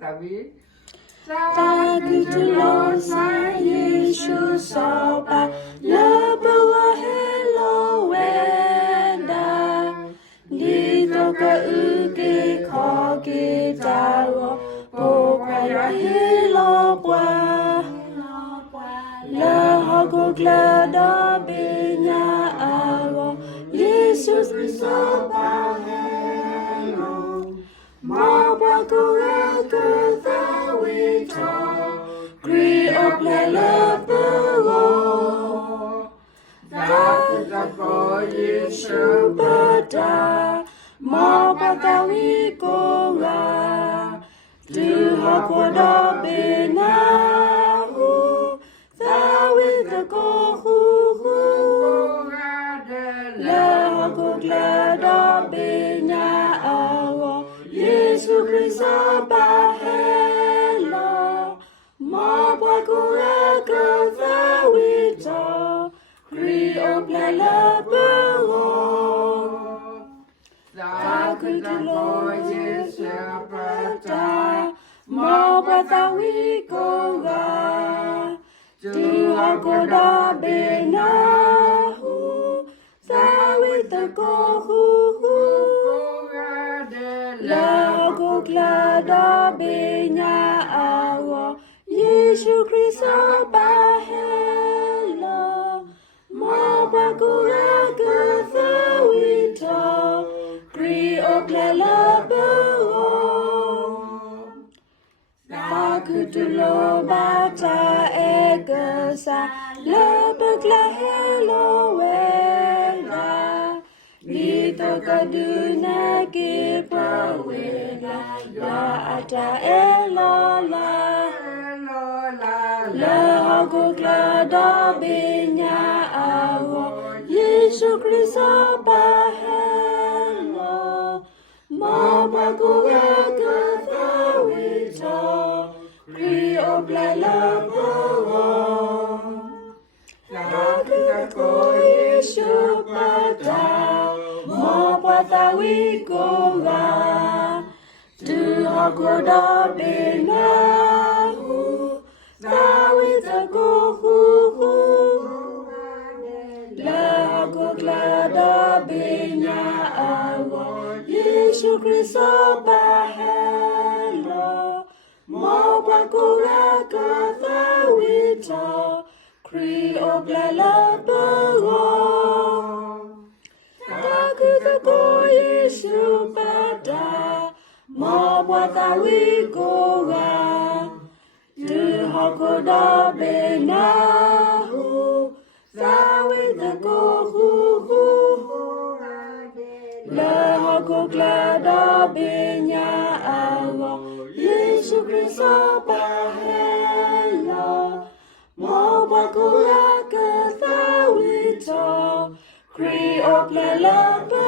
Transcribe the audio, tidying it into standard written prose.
Tapi Ta kutulong sa Yesu soba Lebawa hello wenda Dito ka uke koke tawo Bokaya hilo bwa Lehogo glada benya awo Yesus soba hello Mabwa kuweka tawito Kri oplele pewo Tako Yesu Bada Mabwa kawiko wa Duha koda benahu Tawito kohu Lehogo glada benya awo Yesu Kristo bahelo Mabwa kuweka tawito Kri oplele pewo Takutulo Yesu bata Mabwa tawiko ga Tuha koda benahu Tawito kohu Lago glada benya awo Yesu Kristo bahelo Mabwa kuweka tawito Kri oplele bewo Takutulo bata egesa Lebekla helo wenda Nito kaduna kipa wenda Ya ata elola Lehogo glada benya awo Yesu Kristo bahelo Mabwa kuweka tawito Kri oplele pewo Tako Yesu bata Mabwa tawiko ga Tuha koda benahu Tawito kohu Lago glada benya awo Yesu Kristo bahelo Mabwa kuweka tawito Kri oplele pewo Tako Yesu bata Mabwa tawiko ga Tuha koda benahu Tawito kohu Lehogo glada benya awo Yesu Kristo bahelo Mabwa kuweka tawito Kri oplele pewo